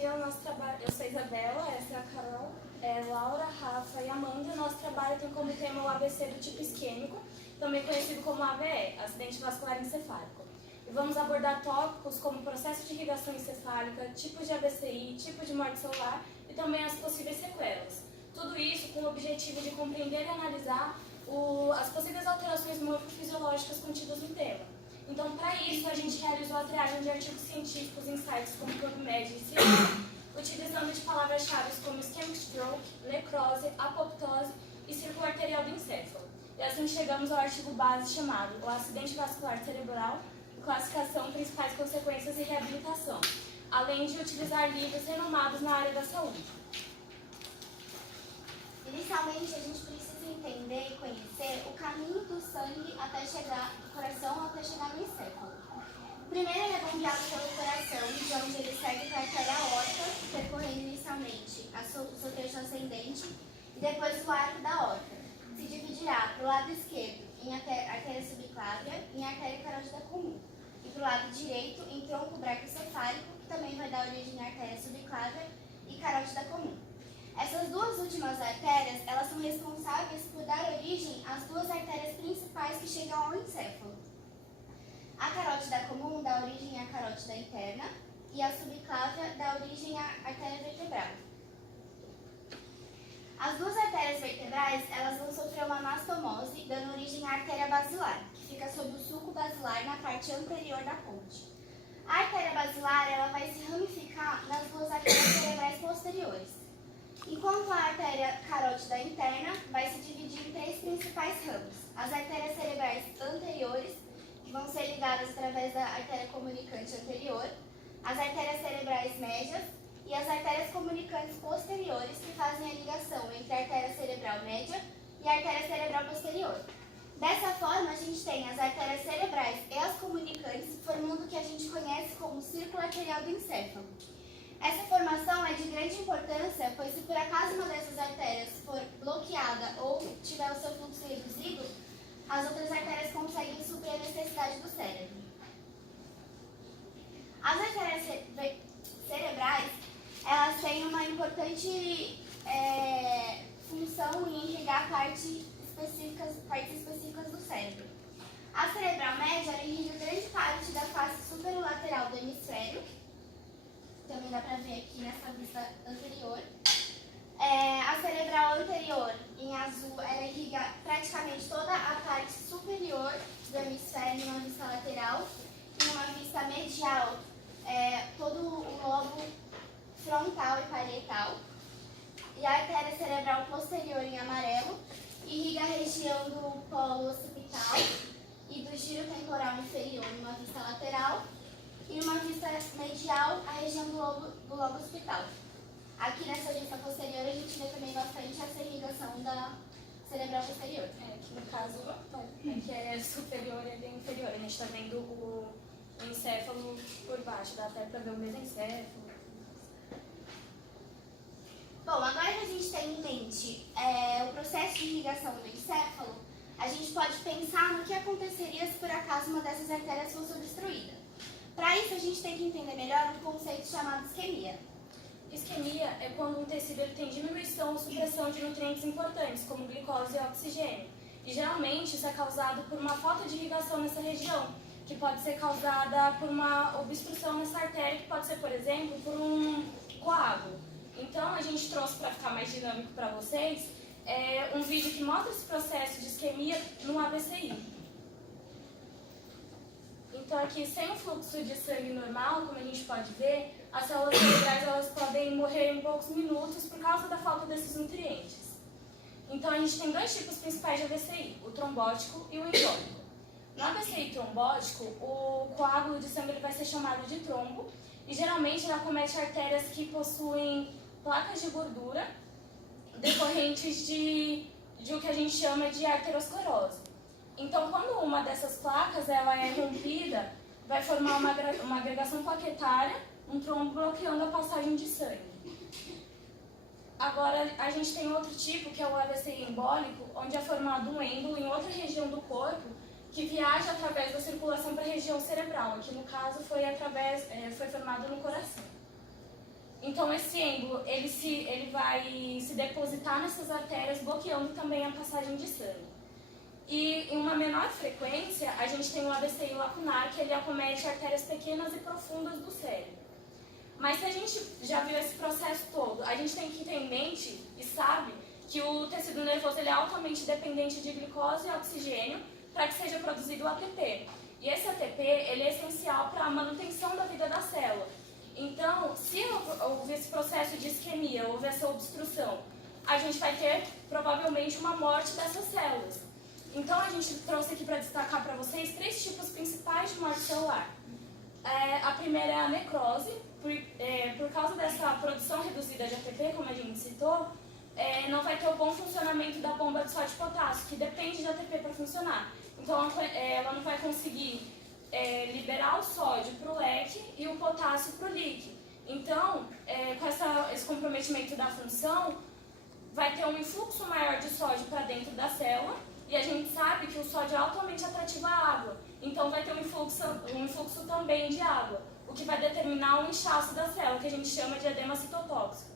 dia, eu sou a Isabela, essa é a Carol, Laura, Rafa e Amanda. Nosso trabalho tem como tema o ABC do tipo isquêmico, também conhecido como AVE, acidente vascular encefálico. E vamos abordar tópicos como processo de irrigação encefálica, tipos de AVCI, tipo de morte celular e também as possíveis sequelas. Tudo isso com o objetivo de compreender e analisar as possíveis alterações morfofisiológicas contidas no tema. Então, para isso, a gente realizou a triagem de artigos científicos em sites como PubMed e Ciência, utilizando de palavras-chave como ischemic stroke, necrose, apoptose e círculo arterial do encéfalo. E assim chegamos ao artigo base chamado O Acidente Vascular Cerebral, Classificação, Principais Consequências e Reabilitação, além de utilizar livros renomados na área da saúde. Inicialmente, a gente precisa entender e conhecer o caminho do sangue até chegar do coração até chegar no encéfalo. Primeiro, ele é bombeado pelo coração, de onde ele segue para a artéria aorta, percorrendo inicialmente o seu trecho ascendente e depois o arco da aorta. Se dividirá para o lado esquerdo em artéria subclávia e em artéria carótida comum, e para o lado direito em tronco braquiocefálico, que também vai dar origem à artéria subclávia e carótida comum. Essas duas últimas artérias, elas são responsáveis por dar origem às duas artérias principais que chegam ao encéfalo. A carótida comum dá origem à carótida interna e a subclávia dá origem à artéria vertebral. As duas artérias vertebrais, elas vão sofrer uma anastomose, dando origem à artéria basilar, que fica sob o sulco basilar na parte anterior da ponte. A artéria basilar, ela vai se ramificar nas duas artérias cerebrais posteriores. Enquanto a artéria carótida interna vai se dividir em três principais ramos. As artérias cerebrais anteriores, que vão ser ligadas através da artéria comunicante anterior, as artérias cerebrais médias e as artérias comunicantes posteriores, que fazem a ligação entre a artéria cerebral média e a artéria cerebral posterior. Dessa forma, a gente tem as artérias cerebrais e as comunicantes, formando o que a gente conhece como círculo arterial do encéfalo. Essa formação é de grande importância, pois se por acaso uma dessas artérias for bloqueada ou tiver o seu fluxo reduzido, as outras artérias conseguem suprir a necessidade do cérebro. As artérias cerebrais, elas têm uma importante função em irrigar partes específicas do cérebro. A cerebral média irriga grande parte da face superolateral do hemisfério, também dá para ver aqui nessa vista anterior. A cerebral anterior, em azul, ela irriga praticamente toda a parte superior do hemisfério em uma vista lateral. Em uma vista medial, todo o lobo frontal e parietal. E a artéria cerebral posterior, em amarelo, irriga a região do polo occipital e do giro temporal inferior em uma vista lateral. E uma vista medial, a região do lobo occipital. Aqui nessa vista posterior, a gente vê também bastante essa irrigação da cerebral posterior. Aqui no caso, aqui é superior e ali é inferior. A gente está vendo o encéfalo por baixo, dá até para ver o mesencéfalo. Bom, agora que a gente tem em mente o processo de irrigação do encéfalo, a gente pode pensar no que aconteceria se por acaso uma dessas artérias fosse obstruída. Para isso, a gente tem que entender melhor um conceito chamado isquemia. Isquemia é quando um tecido ele tem diminuição ou supressão de nutrientes importantes, como glicose e oxigênio. E geralmente isso é causado por uma falta de irrigação nessa região, que pode ser causada por uma obstrução nessa artéria, que pode ser, por exemplo, por um coágulo. Então, a gente trouxe para ficar mais dinâmico para vocês um vídeo que mostra esse processo de isquemia no AVCI. Então aqui, sem o fluxo de sangue normal, como a gente pode ver, as células cerebrais elas podem morrer em poucos minutos por causa da falta desses nutrientes. Então a gente tem dois tipos principais de AVCI, o trombótico e o embólico. No AVCI trombótico, o coágulo de sangue ele vai ser chamado de trombo e geralmente ele acomete artérias que possuem placas de gordura decorrentes de o que a gente chama de arteriosclerose. Então, quando uma dessas placas ela é rompida, vai formar uma agregação plaquetária, um trombo bloqueando a passagem de sangue. Agora, a gente tem outro tipo, que é o AVCI embólico, onde é formado um êmbolo em outra região do corpo, que viaja através da circulação para a região cerebral. Aqui, no caso, foi formado no coração. Então esse êmbolo ele vai se depositar nessas artérias, bloqueando também a passagem de sangue. E em uma menor frequência, a gente tem o AVCI lacunar, que ele acomete artérias pequenas e profundas do cérebro. Mas se a gente já viu esse processo todo, a gente tem que ter em mente e sabe que o tecido nervoso ele é altamente dependente de glicose e oxigênio para que seja produzido o ATP. E esse ATP ele é essencial para a manutenção da vida da célula. Então, se houver esse processo de isquemia, houver essa obstrução, a gente vai ter provavelmente uma morte dessas células. Então, a gente trouxe aqui para destacar para vocês 3 tipos principais de morte celular. A primeira é a necrose, por causa dessa produção reduzida de ATP, como a gente citou, não vai ter o bom funcionamento da bomba de sódio e potássio, que depende de ATP para funcionar. Então, ela não vai conseguir liberar o sódio para o leque e o potássio para o líquido. Então, com esse comprometimento da função, vai ter um influxo maior de sódio para dentro da célula, e a gente sabe que o sódio é altamente atrativo à água. Então, vai ter um influxo também de água, o que vai determinar um inchaço da célula, que a gente chama de edema citotóxico.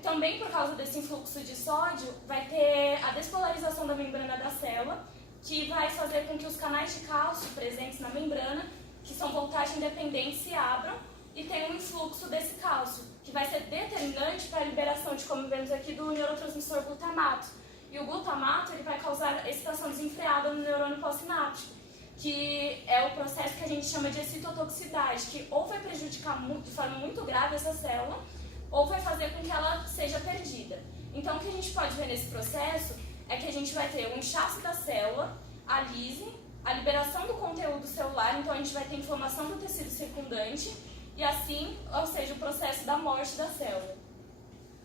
Também por causa desse influxo de sódio, vai ter a despolarização da membrana da célula, que vai fazer com que os canais de cálcio presentes na membrana, que são voltagem dependentes, se abram e tenha um influxo desse cálcio, que vai ser determinante para a liberação de, como vemos aqui, do neurotransmissor glutamato. E o glutamato ele vai causar excitação desenfreada no neurônio pós-sináptico, que é o processo que a gente chama de excitotoxicidade, que ou vai prejudicar de forma muito grave essa célula, ou vai fazer com que ela seja perdida. Então, o que a gente pode ver nesse processo é que a gente vai ter um inchaço da célula, a lise, a liberação do conteúdo celular, então a gente vai ter inflamação do tecido circundante e assim, ou seja, o processo da morte da célula.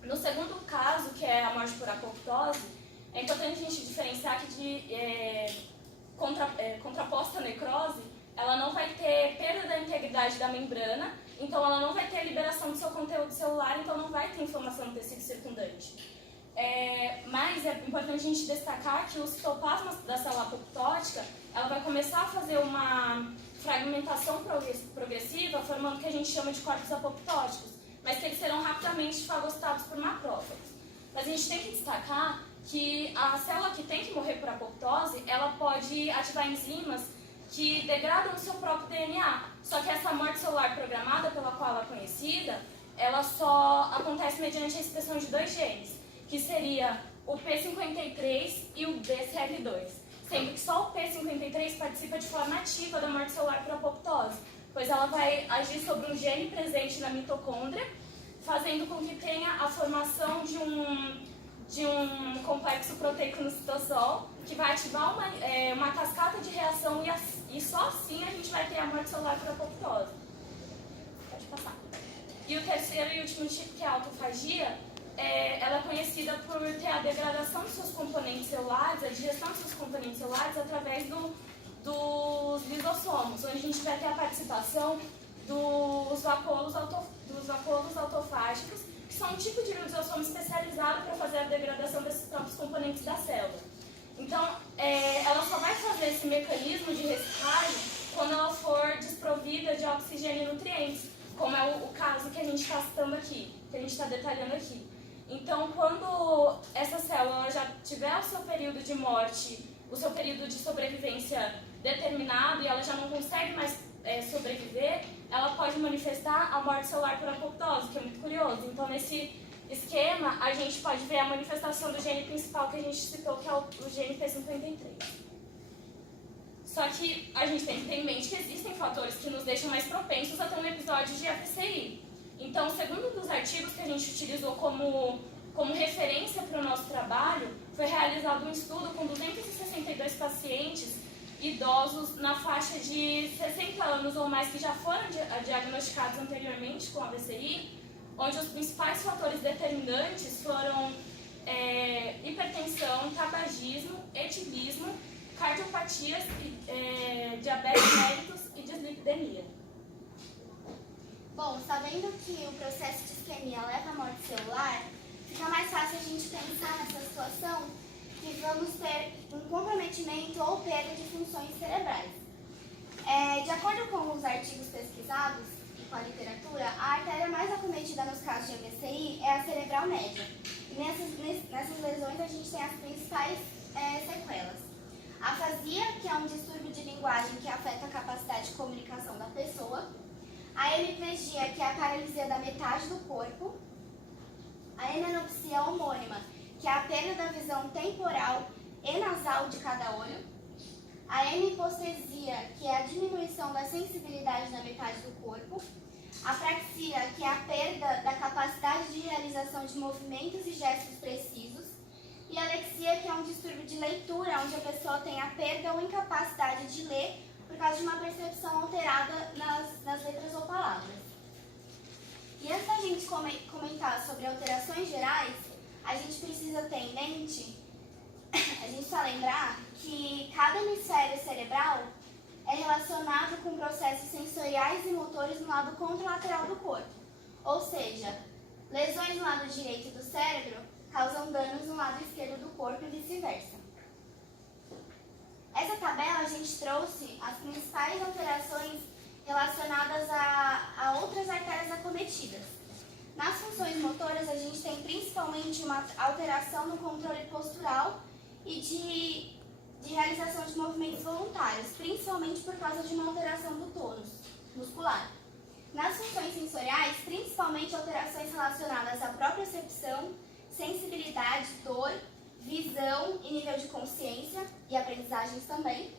No segundo caso, que é a morte por apoptose, é importante a gente diferenciar que contraposta à necrose, ela não vai ter perda da integridade da membrana, então ela não vai ter a liberação do seu conteúdo celular, então não vai ter inflamação do tecido circundante. Mas é importante a gente destacar que o citoplasma da célula apoptótica, ela vai começar a fazer uma fragmentação progressiva, formando o que a gente chama de corpos apoptóticos, mas que eles serão rapidamente fagocitados por macrófagos. Mas a gente tem que destacar que a célula que tem que morrer por apoptose, ela pode ativar enzimas que degradam o seu próprio DNA. Só que essa morte celular programada, pela qual ela é conhecida, ela só acontece mediante a expressão de 2 genes, que seria o P53 e o BCL2, sendo que só o P53 participa de forma ativa da morte celular por apoptose, pois ela vai agir sobre um gene presente na mitocôndria, fazendo com que tenha a formação de um complexo proteico no citossol, que vai ativar uma cascata de reação e só assim a gente vai ter a morte celular por apoptose. Pode passar. E o terceiro e último tipo, que é a autofagia, ela é conhecida por ter a degradação dos seus componentes celulares, a digestão dos seus componentes celulares através dos lisossomos, onde a gente vai ter a participação dos vacuolos autofágicos, que são um tipo de lisossomo especializado para fazer a degradação desses próprios componentes da célula. Então, ela só vai fazer esse mecanismo de reciclagem quando ela for desprovida de oxigênio e nutrientes, como é o caso que a gente está citando aqui, que a gente está detalhando aqui. Então, quando essa célula já tiver o seu período de morte, o seu período de sobrevivência determinado e ela já não consegue mais sobreviver, ela pode manifestar a morte celular por apoptose, que é muito curioso. Então, nesse esquema, a gente pode ver a manifestação do gene principal que a gente citou, que é o gene P53. Só que a gente tem que ter em mente que existem fatores que nos deixam mais propensos a ter um episódio de AVCI. Então, segundo um dos artigos que a gente utilizou como referência para o nosso trabalho, foi realizado um estudo com 262 pacientes idosos na faixa de 60 anos ou mais que já foram diagnosticados anteriormente com AVCI, onde os principais fatores determinantes foram hipertensão, tabagismo, etilismo, cardiopatias, diabetes mellitus e dislipidemia. Bom, sabendo que o processo de isquemia leva à morte celular, fica mais fácil a gente pensar nessa situação que vamos ter um comprometimento ou perda de funções cerebrais. De acordo com os artigos pesquisados e com a literatura, a artéria mais acometida nos casos de AVCI é a cerebral média. E nessas lesões a gente tem as principais sequelas. A afasia, que é um distúrbio de linguagem que afeta a capacidade de comunicação da pessoa. A hemiplegia, que é a paralisia da metade do corpo. A hemenopsia homônima, que é a perda da visão temporal e nasal de cada olho. A hemipostesia, que é a diminuição da sensibilidade na metade do corpo. A praxia, que é a perda da capacidade de realização de movimentos e gestos precisos. E a alexia, que é um distúrbio de leitura, onde a pessoa tem a perda ou incapacidade de ler por causa de uma percepção alterada nas letras ou palavras. E antes da gente comentar sobre alterações gerais, a gente precisa ter em mente, a gente precisa lembrar que cada hemisfério cerebral é relacionado com processos sensoriais e motores no lado contralateral do corpo. Ou seja, lesões no lado direito do cérebro causam danos no lado esquerdo do corpo e vice-versa. Essa tabela a gente trouxe as principais alterações relacionadas a outras artérias acometidas. Nas funções motoras, a gente tem principalmente uma alteração no controle postural e de realização de movimentos voluntários, principalmente por causa de uma alteração do tônus muscular. Nas funções sensoriais, principalmente alterações relacionadas à propriocepção, sensibilidade, dor, visão e nível de consciência e aprendizagens também.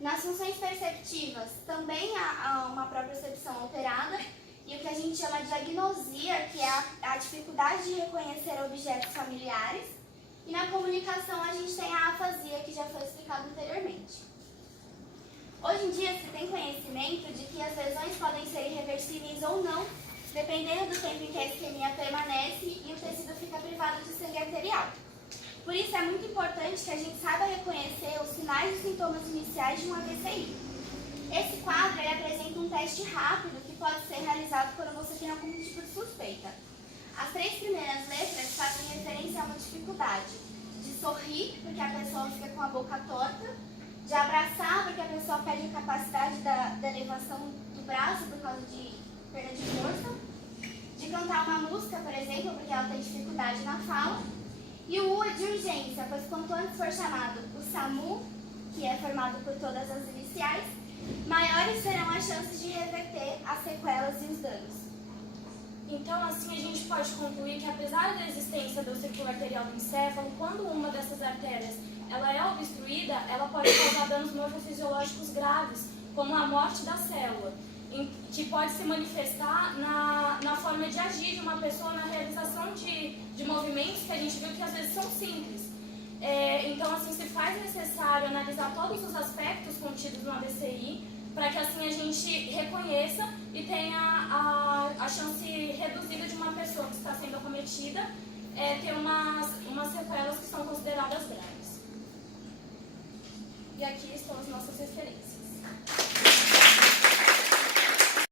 Nas funções perceptivas, também há uma propriocepção alterada e o que a gente chama de agnosia, que é a dificuldade de reconhecer objetos familiares. E na comunicação a gente tem a afasia, que já foi explicado anteriormente. Hoje em dia se tem conhecimento de que as lesões podem ser irreversíveis ou não, dependendo do tempo em que a isquemia permanece e o tecido fica privado de sangue arterial. Por isso é muito importante que a gente saiba reconhecer os sinais e sintomas iniciais de um AVCI. Esse quadro ele apresenta um teste rápido que pode ser realizado quando você tem algum tipo de suspeita. As 3 primeiras letras fazem referência a uma dificuldade de sorrir, porque a pessoa fica com a boca torta, de abraçar, porque a pessoa perde a capacidade da elevação do braço por causa de perda de força, de cantar uma música, por exemplo, porque ela tem dificuldade na fala. E o U é de urgência, pois quanto antes for chamado o SAMU, que é formado por todas as iniciais, maiores serão as chances de reverter as sequelas e os danos. Então, assim, a gente pode concluir que, apesar da existência do círculo arterial do encéfalo, quando uma dessas artérias ela é obstruída, ela pode causar danos morfofisiológicos graves, como a morte da célula, que pode se manifestar na forma de agir de uma pessoa na realização de movimentos que a gente viu que às vezes são simples. Então, assim, se faz necessário analisar todos os aspectos contidos no AVCI, para que assim a gente reconheça e tenha a chance reduzida de uma pessoa que está sendo acometida ter umas sequelas que são consideradas graves. E aqui estão as nossas referências.